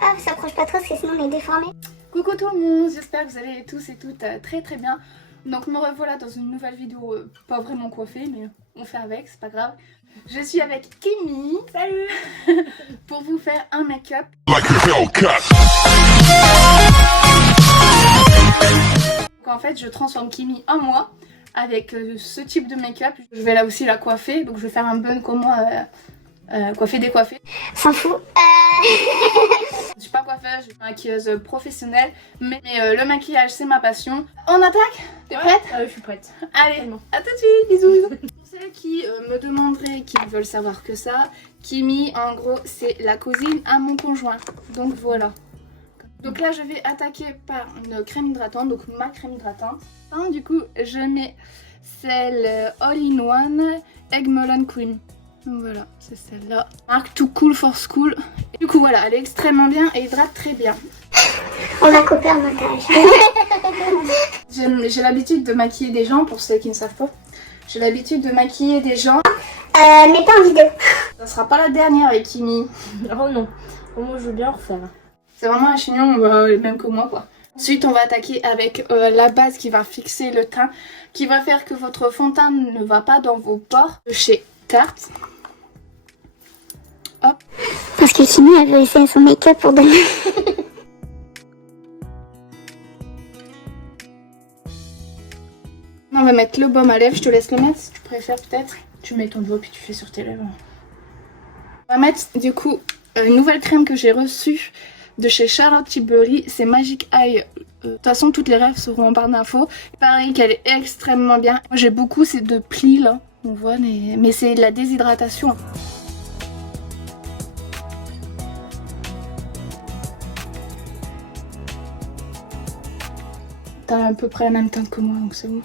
Ah, ça approche pas trop parce que sinon on est déformé. Coucou tout le monde, j'espère que vous allez tous et toutes très très bien. Donc me revoilà dans une nouvelle vidéo, pas vraiment coiffée mais on fait avec, c'est pas grave. Je suis avec Kimi. Salut. Pour vous faire un make-up. Donc en fait je transforme Kimi en moi avec ce type de make-up. Je vais là aussi la coiffer, donc je vais faire un bun comme moi, coiffer décoiffer. S'en fout. Je suis pas coiffeuse, je suis maquilleuse professionnelle, mais le maquillage c'est ma passion. On attaque? T'es prête? Je suis prête. Allez, Tellement. à tout de suite, bisous. Pour celles qui me demanderaient, qui ne veulent savoir que ça, Kimi en gros c'est la cousine à mon conjoint, donc voilà. Donc là je vais attaquer par une crème hydratante, donc ma crème hydratante. Du coup je mets celle All-in-One Egg Melon Cream. Donc voilà, c'est celle-là. Marque Too Cool for School. Et du coup voilà, elle est extrêmement bien et hydrate très bien. On a coupé un montage. J'ai l'habitude de maquiller des gens, pour ceux qui ne savent pas. J'ai l'habitude de maquiller des gens. Mais pas en vidéo. Ça sera pas la dernière avec Kimi. Oh non. Moi je veux bien refaire. C'est vraiment un chignon, même que moi quoi. Ensuite on va attaquer avec la base qui va fixer le teint, qui va faire que votre fond de teint ne va pas dans vos pores. De chez Tarte. Hop. Parce que Kimi elle veut essayer son make-up pour demain. On va mettre le baume à lèvres, je te laisse le mettre si tu préfères peut-être. Tu mets ton doigt puis tu fais sur tes lèvres. On va mettre du coup une nouvelle crème que j'ai reçue de chez Charlotte Tilbury, c'est Magic Eye. De toute façon toutes les rêves seront en barre d'infos. Pareil qu'elle est extrêmement bien. Moi j'ai beaucoup ces deux plis là, on voit, mais c'est de la déshydratation. T'as à peu près la même teinte que moi donc c'est bon.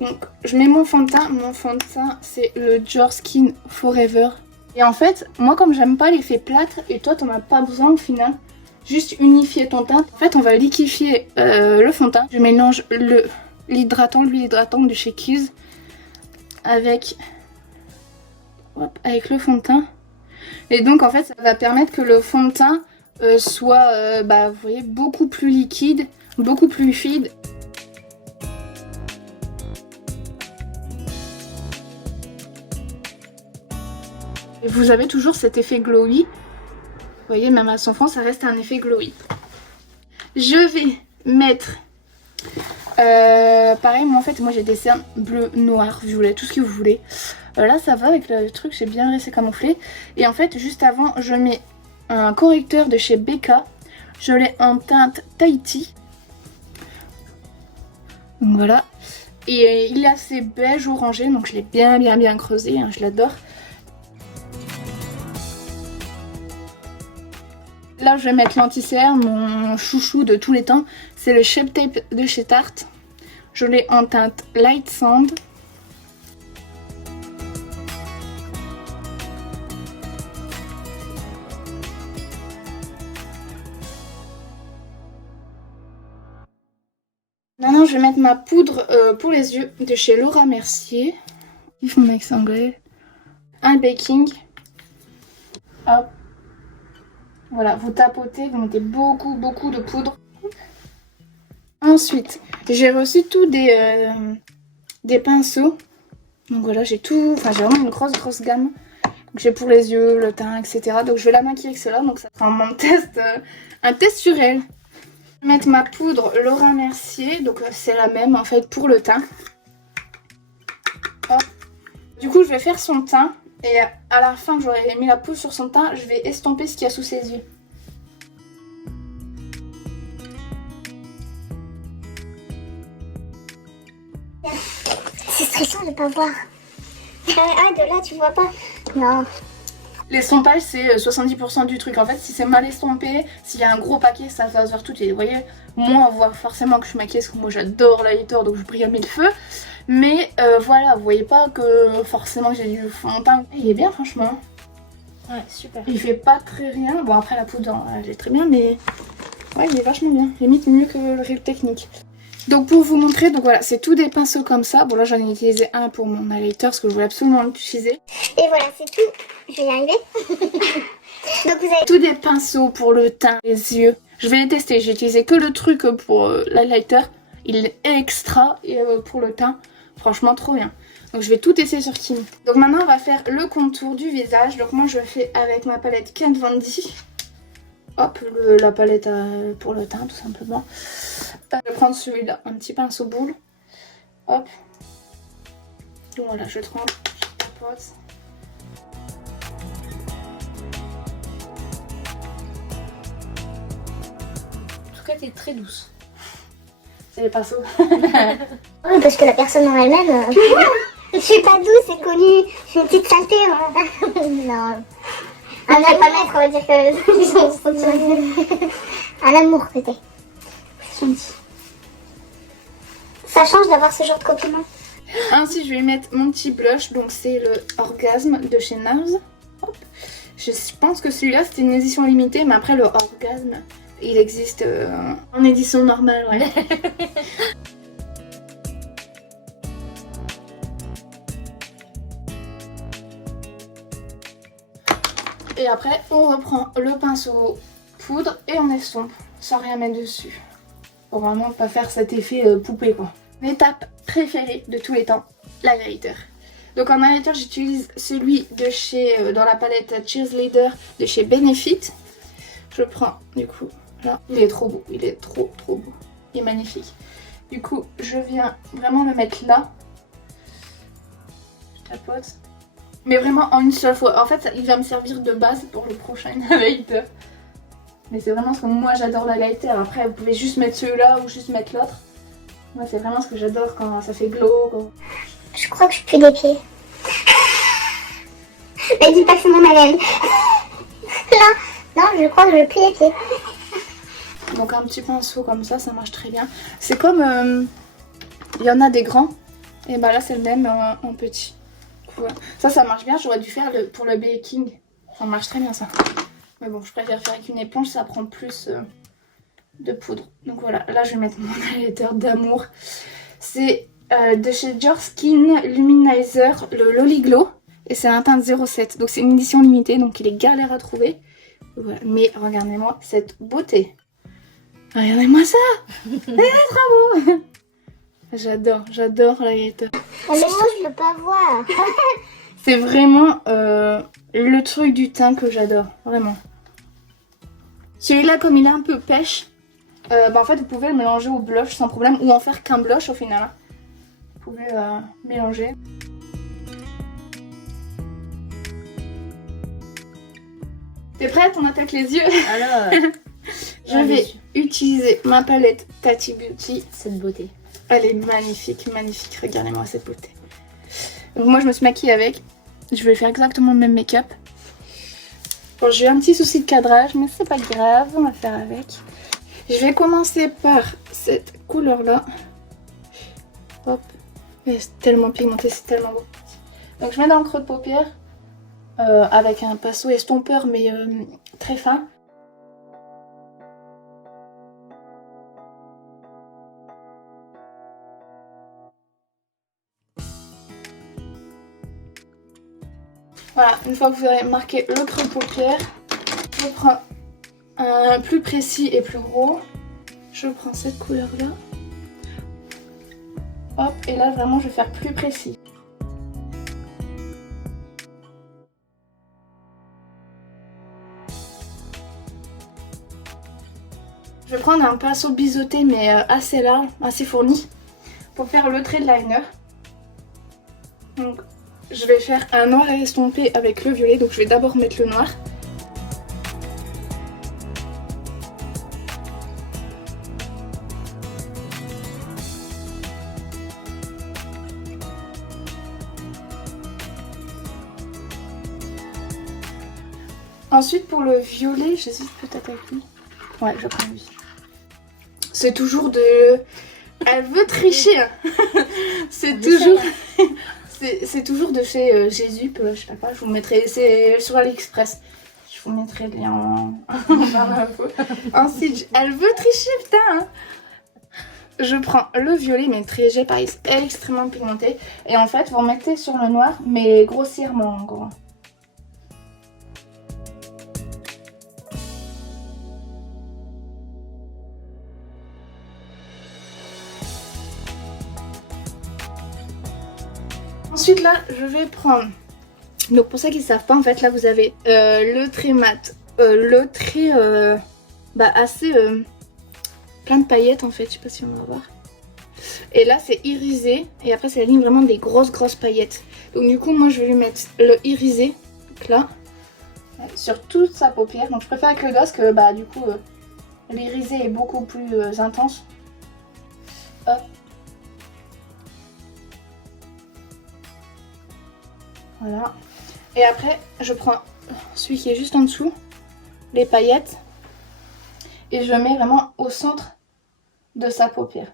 Donc je mets mon fond de teint, c'est le Dior Skin Forever. Et en fait, moi comme j'aime pas l'effet plâtre, et toi t'en as pas besoin au final, juste unifier ton teint. En fait on va liquéfier le fond de teint. Je mélange l'huile hydratante de chez Kiss avec le fond de teint. Et donc en fait ça va permettre que le fond de teint soit vous voyez, beaucoup plus liquide, beaucoup plus fluide. Et vous avez toujours cet effet glowy. Vous voyez, même à son fond, ça reste un effet glowy. Je vais mettre... pareil, moi en fait, j'ai des cernes bleu, noir, violet, tout ce que vous voulez. Là, ça va avec le truc, j'ai bien resté camouflé. Et en fait, juste avant, je mets un correcteur de chez Becca. Je l'ai en teinte Tahiti. Donc voilà. Et il est assez beige orangé, donc je l'ai bien creusé, hein, je l'adore. Là je vais mettre l'anti-cerne, mon chouchou de tous les temps, c'est le Shape Tape de chez Tarte. Je l'ai en teinte Light Sand. Maintenant je vais mettre ma poudre pour les yeux de chez Laura Mercier. Il faut mon accent anglais. Un baking. Hop. Voilà, vous tapotez, vous mettez beaucoup de poudre. Ensuite, j'ai reçu tous des pinceaux. Donc voilà, j'ai tout, j'ai vraiment une grosse gamme. Donc j'ai pour les yeux, le teint, etc. Donc je vais la maquiller avec cela, donc ça sera mon test, un test sur elle. Je vais mettre ma poudre Laura Mercier, donc c'est la même en fait pour le teint. Hop. Du coup, je vais faire son teint. Et à la fin que j'aurai mis la poudre sur son teint, je vais estomper ce qu'il y a sous ses yeux. C'est stressant de pas voir. Ah, de là tu vois pas. Non. L'estompage c'est 70% du truc. En fait si c'est mal estompé, s'il y a un gros paquet ça va se voir tout. Et vous voyez, moi on voit forcément que je suis maquillée parce que moi j'adore l'highlighter donc je brille à mille feux. Mais voilà, vous voyez pas que forcément j'ai du fond de teint. Il est bien franchement. Ouais, super. Il fait pas très rien. Bon après la poudre elle est très bien mais ouais il est vachement bien. Limite mieux que le Real Technique. Donc pour vous montrer, donc voilà, c'est tous des pinceaux comme ça. Bon là j'en ai utilisé un pour mon highlighter parce que je voulais absolument l'utiliser. Et voilà, c'est tout. Je vais y arriver. Donc vous avez Tous des pinceaux pour le teint, les yeux. Je vais les tester, j'ai utilisé que le truc pour l'highlighter. Il est extra et pour le teint, franchement trop bien. Donc je vais tout tester sur Kim. Donc maintenant on va faire le contour du visage. Donc moi je fais avec ma palette Kat Von D. Hop, la palette pour le teint tout simplement. Je vais prendre celui-là, un petit pinceau boule. Hop. Donc voilà, je trempe, je tapote. En tout cas, t'es très douce. C'est les pinceaux. Oui, parce que la personne en elle-même, je suis pas douce, c'est connu, je suis une petite saleté. Non. On va pas mettre, on va dire que un amour peut-être. Gentil. Ça change d'avoir ce genre de compliment. Ainsi, je vais mettre mon petit blush, donc c'est le Orgasme de chez NARS. Hop. Je pense que celui-là c'était une édition limitée, mais après le Orgasme, il existe en édition normale, ouais. Et après, on reprend le pinceau poudre et on estompe, sans rien mettre dessus. Pour vraiment pas faire cet effet poupée, quoi. L'étape préférée de tous les temps, l'highlighter. Donc en highlighter, j'utilise celui de chez, dans la palette Cheerleader de chez Benefit. Je prends, du coup, là, il est trop beau, il est trop beau. Il est magnifique. Du coup, je viens vraiment le mettre là. Je tapote. Mais vraiment en une seule fois. En fait, il va me servir de base pour le prochain highlighter. Mais c'est vraiment ce que moi j'adore l'highlighter. Après, vous pouvez juste mettre celui-là ou juste mettre l'autre. Moi, c'est vraiment ce que j'adore quand ça fait glow. Quand... Je crois que je pue des pieds. Mais dis pas que c'est mon haleine. Non, je crois que je pue les pieds. Donc un petit pinceau comme ça marche très bien. C'est comme... il y en a des grands. Et bah là, c'est le même en petit. Ouais. Ça marche bien. J'aurais dû faire pour le baking. Ça marche très bien, ça. Mais bon, je préfère faire avec une éponge. Ça prend plus de poudre. Donc voilà, là, je vais mettre mon highlighter d'amour. C'est de chez Your Skin Luminizer, le Loli Glow. Et c'est un teint 07. Donc c'est une édition limitée. Donc il est galère à trouver. Voilà. Mais regardez-moi cette beauté. Regardez-moi ça. C'est trop beau. J'adore l'highlighter. Mais moi, je peux pas voir. C'est vraiment le truc du teint que j'adore, vraiment. Celui-là, comme il est un peu pêche, en fait, vous pouvez le mélanger au blush sans problème, ou en faire qu'un blush au final. Hein. Vous pouvez mélanger. T'es prête? On attaque les yeux. Alors, je vais utiliser ma palette Tati Beauty. cette beauté. Elle est magnifique, magnifique. Regardez-moi cette beauté. Donc moi, je me suis maquillée avec. Je vais faire exactement le même make-up. Bon, j'ai eu un petit souci de cadrage, mais c'est pas grave. On va faire avec. Je vais commencer par cette couleur-là. Hop. C'est tellement pigmenté, c'est tellement beau. Donc je mets dans le creux de paupière. Avec un pinceau estompeur, mais très fin. Voilà, une fois que vous avez marqué le creux de paupière, je prends un plus précis et plus gros. Je prends cette couleur-là. Hop, et là vraiment je vais faire plus précis. Je vais prendre un pinceau biseauté mais assez large, assez fourni, pour faire le trait de liner. Donc, je vais faire un noir à estomper avec le violet, donc je vais d'abord mettre le noir. Ensuite pour le violet, j'hésite peut-être avec lui. Ouais, je prends lui. C'est toujours de... Elle veut tricher. C'est toujours... C'est toujours de chez Jésus, je sais pas quoi, je vous mettrai, c'est sur AliExpress. Je vous mettrai le lien en barre d'infos. Ensuite, elle veut tricher, putain hein. Je prends le violet, mais très pareil, c'est extrêmement pigmenté. Et en fait, vous remettez sur le noir, mais grossièrement en gros. Ensuite là, je vais prendre... Donc pour ceux qui ne savent pas, en fait, là vous avez le trait mat, le trait assez plein de paillettes en fait, je sais pas si on va voir. Et là c'est irisé et après c'est la ligne vraiment des grosses paillettes. Donc du coup moi je vais lui mettre le irisé, donc là, sur toute sa paupière. Donc je préfère avec le doigt parce que du coup l'irisé est beaucoup plus intense. Hop. Voilà. Et après, je prends celui qui est juste en dessous, les paillettes, et je le mets vraiment au centre de sa paupière.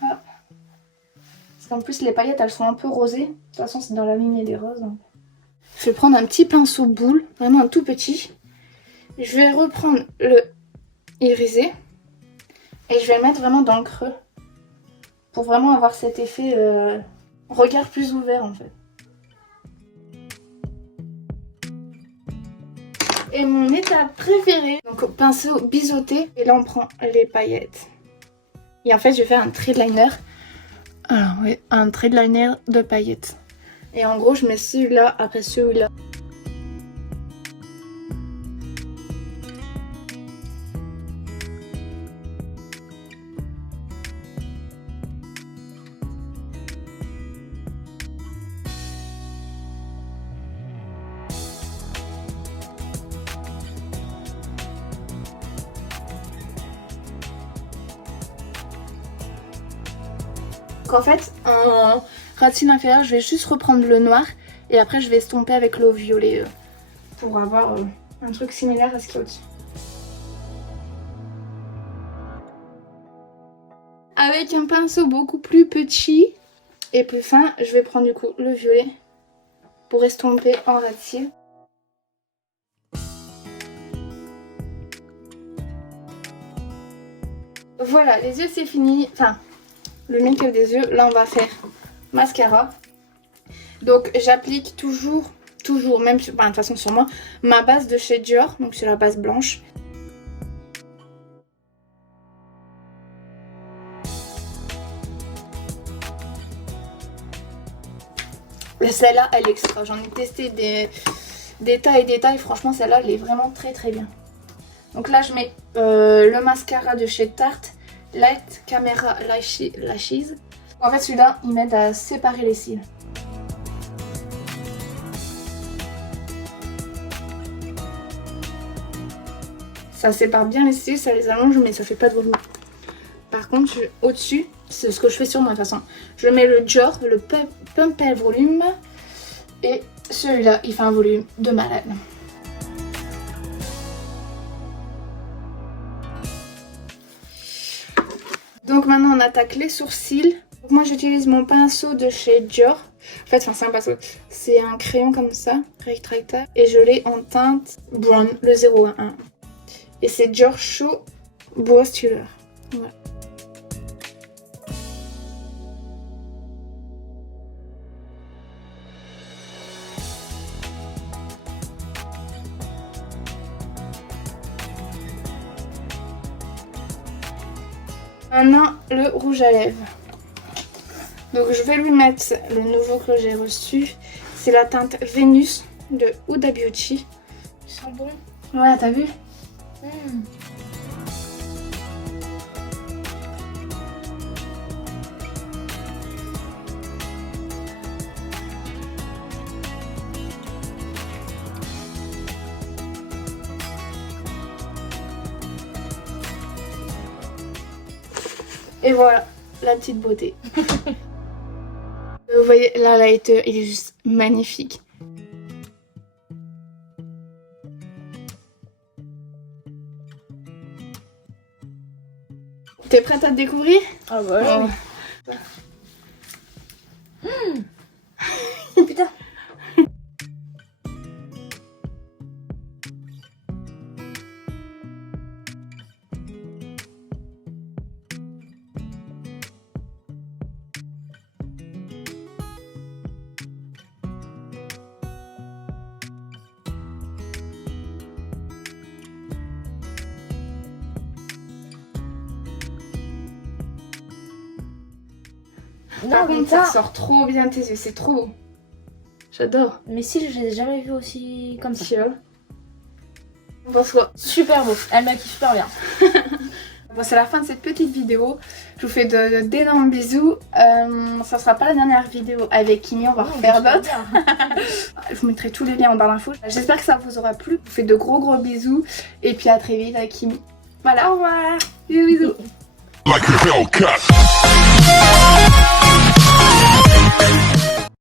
Voilà. Parce qu'en plus, les paillettes, elles sont un peu rosées. De toute façon, c'est dans la lignée des roses. Donc. Je vais prendre un petit pinceau boule, vraiment un tout petit. Je vais reprendre le irisé et je vais le mettre vraiment dans le creux pour vraiment avoir cet effet regard plus ouvert en fait. Et mon étape préférée, donc pinceau biseauté, et là on prend les paillettes. Et en fait je vais faire un trait de liner. Alors oui, un trait de liner de paillettes. Et en gros je mets celui-là après celui-là. Donc en fait, en racine inférieure, je vais juste reprendre le noir et après je vais estomper avec l'eau violet pour avoir un truc similaire à ce qu'il y a au-dessus. Avec un pinceau beaucoup plus petit et plus fin, je vais prendre du coup le violet pour estomper en ras de cils. Voilà, les yeux c'est fini. Enfin, le make-up des yeux, là on va faire mascara. Donc j'applique toujours, même de toute façon sur moi, ma base de chez Dior, donc c'est la base blanche. Celle-là, elle est extra. J'en ai testé des tas et des tas et franchement celle-là, elle est vraiment très bien. Donc là je mets le mascara de chez Tarte, Light Camera Lashes. En fait celui-là, il m'aide à séparer les cils. Ça sépare bien les cils, ça les allonge, mais ça fait pas de volume. Par contre, au-dessus, c'est ce que je fais sur moi de toute façon. Je mets le Dior, le Pump Volume. Et celui-là, il fait un volume de malade. Donc maintenant, on attaque les sourcils. Donc moi, j'utilise mon pinceau de chez Dior. En fait, c'est un pinceau. C'est un crayon comme ça, rétractable. Et je l'ai en teinte brown, le 011. Et c'est Dior Show Boa Stiller. Voilà. Maintenant, le rouge à lèvres. Donc je vais lui mettre le nouveau que j'ai reçu. C'est la teinte Vénus de Huda Beauty. Ils sont bons. Ouais, t'as vu? Et voilà, la petite beauté. Vous voyez, l'highlighter, il est juste magnifique. T'es prête à te découvrir? Ah bah Oh. Putain. Par mais contre, ça ça- ressort trop bien tes yeux, c'est trop beau. J'adore. Mais si, je l'ai jamais vu aussi comme ça. Tu vois. On pense quoi? Super beau. Elle m'a kiffé super bien. Bon, c'est la fin de cette petite vidéo. Je vous fais d'énormes bisous. Ça sera pas la dernière vidéo avec Kimi, on va refaire d'autres. Je vous mettrai tous les liens en barre d'infos. J'espère que ça vous aura plu. Je vous fais de gros bisous. Et puis à très vite avec Kimi. Voilà, au revoir. Bisous. Like a Hellcat.